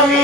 আমি